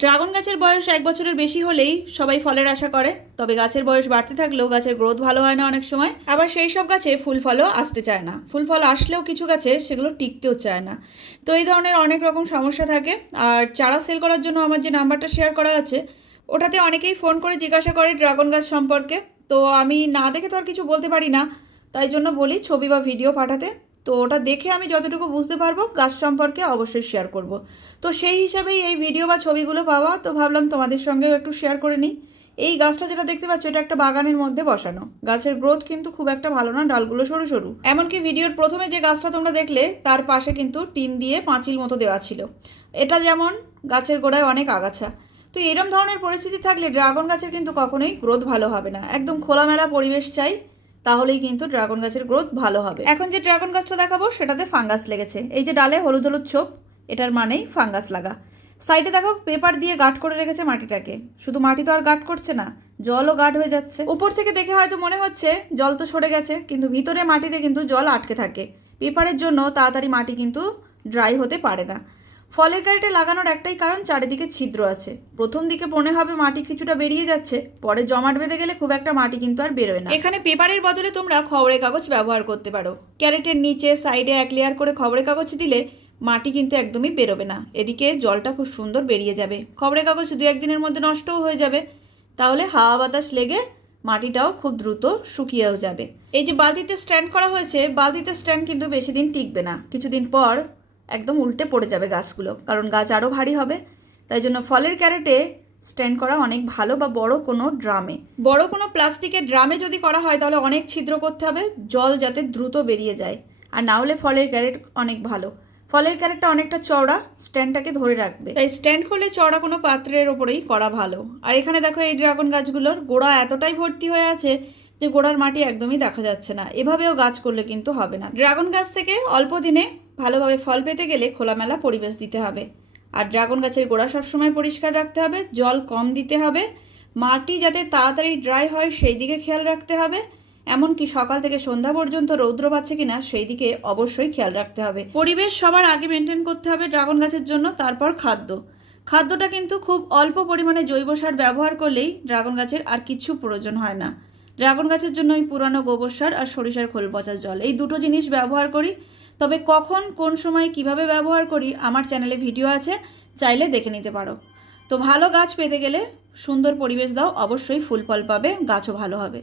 Dragon গাছের বয়স 1 বছরের বেশি হলেই সবাই ফলের আশা করে, তবে গাছের বয়স বাড়তে থাকলেও গাছের গ্রোথ ভালো হয় না অনেক সময়। আবার সেই সব গাছে ফুল ফলও আসতে চায় না, ফুল ফল আসলেও কিছু গাছে সেগুলো টিকতেও চায় না। তো এই ধরনের অনেক রকম সমস্যা থাকে। আর চারা সেল করার জন্য আমার যে নাম্বারটা শেয়ার করা আছে ওটাতে অনেকেই ফোন করে জিজ্ঞাসা করে ড্রাগন গাছ সম্পর্কে। তো আমি না দেখে তো আর কিছু বলতে পারি না, তাই জন্য বলি ছবি বা ভিডিও পাঠাতে। তো ওটা দেখে আমি যতটুকু বুঝতে পারবো গাছ সম্পর্কে অবশ্যই শেয়ার করব। তো সেই হিসাবেই এই ভিডিও বা ছবিগুলো পাওয়া, তো ভাবলাম তোমাদের সঙ্গেও একটু শেয়ার করে নিই। এই গাছটা যেটা দেখতে পাচ্ছ এটা একটা বাগানের মধ্যে বসানো। গাছের গ্রোথ কিন্তু খুব একটা ভালো না, ডালগুলো সরু সরু। এমনকি ভিডিওর প্রথমে যে গাছটা তোমরা দেখলে তার পাশে কিন্তু টিন দিয়ে পাঁচিল মতো দেওয়া ছিল। এটা যেমন গাছের গোড়ায় অনেক আগাছা। তো এরম ধরনের পরিস্থিতি থাকলে ড্রাগন গাছের কিন্তু কখনোই গ্রোথ ভালো হবে না। একদম খোলামেলা পরিবেশ চাই, তাহলেই কিন্তু ড্রাগন গাছের গ্রোথ ভালো হবে। এখন যে ড্রাগন গাছটা দেখাবো সেটাতে ফাঙ্গাস লেগেছে। এই যে ডালে হলুদ হলুদ ছোপ, এটার মানেই ফাঙ্গাস লাগা। সাইডে দেখো পেপার দিয়ে গার্ড করে রেখেছে মাটিটাকে। শুধু মাটি তো আর গার্ড করছে না, জলও গার্ড হয়ে যাচ্ছে। উপর থেকে দেখে হয়তো মনে হচ্ছে জল তো সরে গেছে, কিন্তু ভিতরে মাটিতে কিন্তু জল আটকে থাকে। পেপারের জন্য তাড়াতাড়ি মাটি কিন্তু ড্রাই হতে পারে না। ফলের ক্যারেটে লাগানোর একটাই কারণ, চারিদিকে ছিদ্র আছে। প্রথম দিকে মনে হবে মাটি কিছুটা বেরিয়ে যাচ্ছে, পরে জমাট বেঁধে গেলে খুব একটা মাটি কিন্তু আর বেরোয় না। এখানে পেপারের বদলে তোমরা খবরের কাগজ ব্যবহার করতে পারো। ক্যারেটের নিচে সাইডে 1 লেয়ার করে খবরের কাগজ দিলে মাটি কিন্তু একদমই বেরোবে না, এদিকে জলটা খুব সুন্দর বেরিয়ে যাবে। খবরের কাগজ 2-1 দিনের মধ্যে নষ্টও হয়ে যাবে, তাহলে হাওয়া বাতাস লেগে মাটিটাও খুব দ্রুত শুকিয়েও যাবে। এই যে বালতিতে স্ট্যান্ড করা হয়েছে, বালতিতে স্ট্যান্ড কিন্তু বেশি দিন টিকবে না, কিছুদিন পর একদম উল্টে পড়ে যাবে গাছগুলো, কারণ গাছ আরও ভারী হবে। তাই জন্য ফলের ক্যারেটে স্ট্যান্ড করা অনেক ভালো, বা বড় কোনো ড্রামে, বড় কোনো প্লাস্টিকের ড্রামে যদি করা হয় তাহলে অনেক ছিদ্র করতে হবে, জল যাতে দ্রুত বেরিয়ে যায়। আর না হলে ফলের ক্যারেট অনেক ভালো। ফলের ক্যারেটটা অনেকটা চওড়া, স্ট্যান্ডটাকে ধরে রাখবে, তাই স্ট্যান্ড করলে চওড়া কোনো পাত্রের ওপরেই করা ভালো। আর এখানে দেখো এই ড্রাগন গাছগুলোর গোড়া এতটাই ভর্তি হয়ে আছে যে গোড়ার মাটি একদমই দেখা যাচ্ছে না। এভাবেও গাছ করলে কিন্তু হবে না। ড্রাগন গাছ থেকে অল্প দিনে ভালোভাবে ফল পেতে গেলে খোলামেলা পরিবেশ দিতে হবে। আর ড্রাগন গাছের গোড়া সবসময় পরিষ্কার রাখতে হবে, জল কম দিতে হবে, মাটি যাতে তাড়াতাড়ি ড্রাই হয় সেই দিকে খেয়াল রাখতে হবে। এমনকি সকাল থেকে সন্ধ্যা পর্যন্ত রৌদ্র পাচ্ছে কিনা সেই দিকে অবশ্যই খেয়াল রাখতে হবে। পরিবেশ সবার আগে মেনটেন করতে হবে ড্রাগন গাছের জন্য, তারপর খাদ্যটা কিন্তু খুব অল্প পরিমাণে জৈব সার ব্যবহার করলেই ড্রাগন গাছের আর কিছু প্রয়োজন হয় না। ড্রাগন গাছের জন্য ওই পুরানো গোবর সার আর সরিষার খোল পচা জল, এই দুটো জিনিস ব্যবহার করি। তবে কখন কোন সময় কিভাবে ব্যবহার করি আমার চ্যানেলে ভিডিও আছে, চাইলে দেখে নিতে পারো। তো ভালো গাছ পেতে গেলে সুন্দর পরিবেশ দাও, অবশ্যই ফুল ফল পাবে, গাছও ভালো হবে।